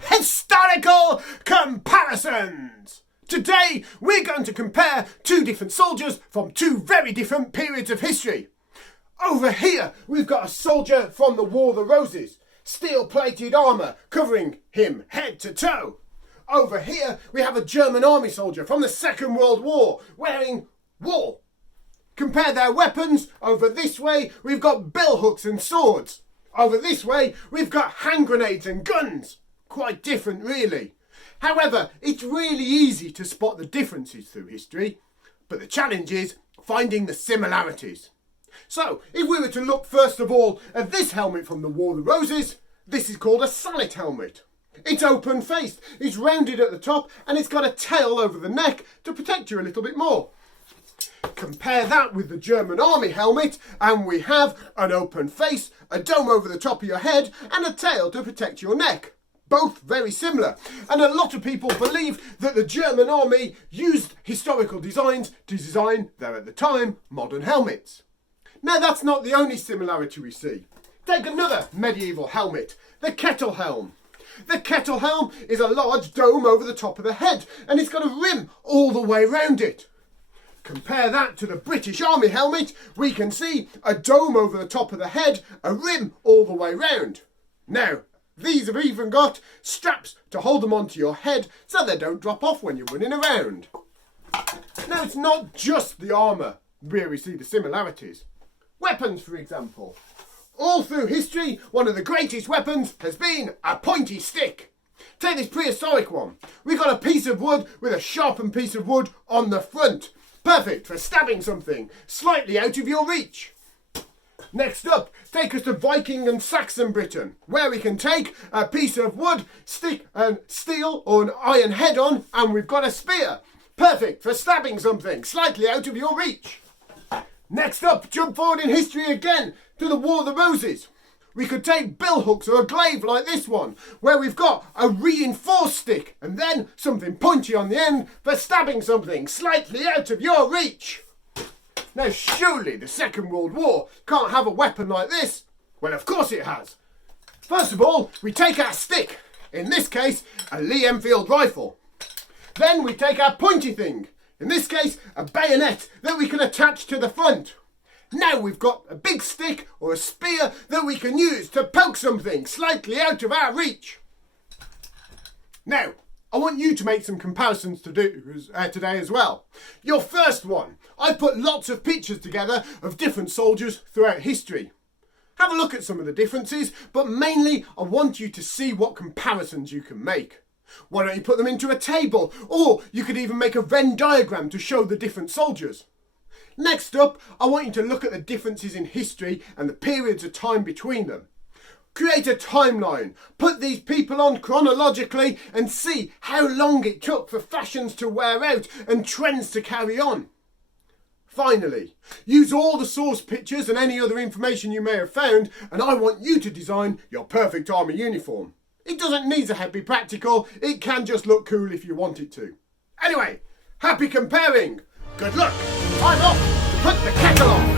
Historical comparisons! Today we're going to compare two different soldiers from two very different periods of history. Over here we've got a soldier from the War of the Roses, steel-plated armour covering him head to toe. Over here we have a German army soldier from the Second World War wearing wool. Compare their weapons. Over this way we've got billhooks and swords. Over this way we've got hand grenades and guns. Quite different really. However, it's really easy to spot the differences through history, but the challenge is finding the similarities. So, if we were to look first of all at this helmet from the War of the Roses, this is called a sallet helmet. It's open-faced, it's rounded at the top, and it's got a tail over the neck to protect you a little bit more. Compare that with the German army helmet, and we have an open face, a dome over the top of your head, and a tail to protect your neck. Both very similar, and a lot of people believe that the German army used historical designs to design their, at the time, modern helmets. Now that's not the only similarity we see. Take another medieval helmet, the Kettle helm. The Kettle helm is a large dome over the top of the head, and it's got a rim all the way round it. Compare that to the British Army helmet, we can see a dome over the top of the head, a rim all the way round. Now, these have even got straps to hold them onto your head so they don't drop off when you're running around. Now, it's not just the armour where we see the similarities. Weapons, for example. All through history, one of the greatest weapons has been a pointy stick. Take this prehistoric one. We've got a piece of wood with a sharpened piece of wood on the front. Perfect for stabbing something slightly out of your reach. Next up, take us to Viking and Saxon Britain, where we can take a piece of wood, stick and steel or an iron head on, and we've got a spear. Perfect for stabbing something slightly out of your reach. Next up, jump forward in history again to the War of the Roses. We could take billhooks or a glaive like this one, where we've got a reinforced stick and then something pointy on the end for stabbing something slightly out of your reach. Now surely the Second World War can't have a weapon like this. Well, of course it has. First of all, we take our stick, in this case a Lee Enfield rifle. Then we take our pointy thing, in this case a bayonet that we can attach to the front. Now we've got a big stick or a spear that we can use to poke something slightly out of our reach. Now, I want you to make some comparisons to do today as well. Your first one, I put lots of pictures together of different soldiers throughout history. Have a look at some of the differences, but mainly I want you to see what comparisons you can make. Why don't you put them into a table, or you could even make a Venn diagram to show the different soldiers. Next up, I want you to look at the differences in history and the periods of time between them. Create a timeline, put these people on chronologically and see how long it took for fashions to wear out and trends to carry on. Finally, use all the source pictures and any other information you may have found, and I want you to design your perfect army uniform. It doesn't need to be practical, it can just look cool if you want it to. Anyway, happy comparing! Good luck! I'm off to put the kettle on!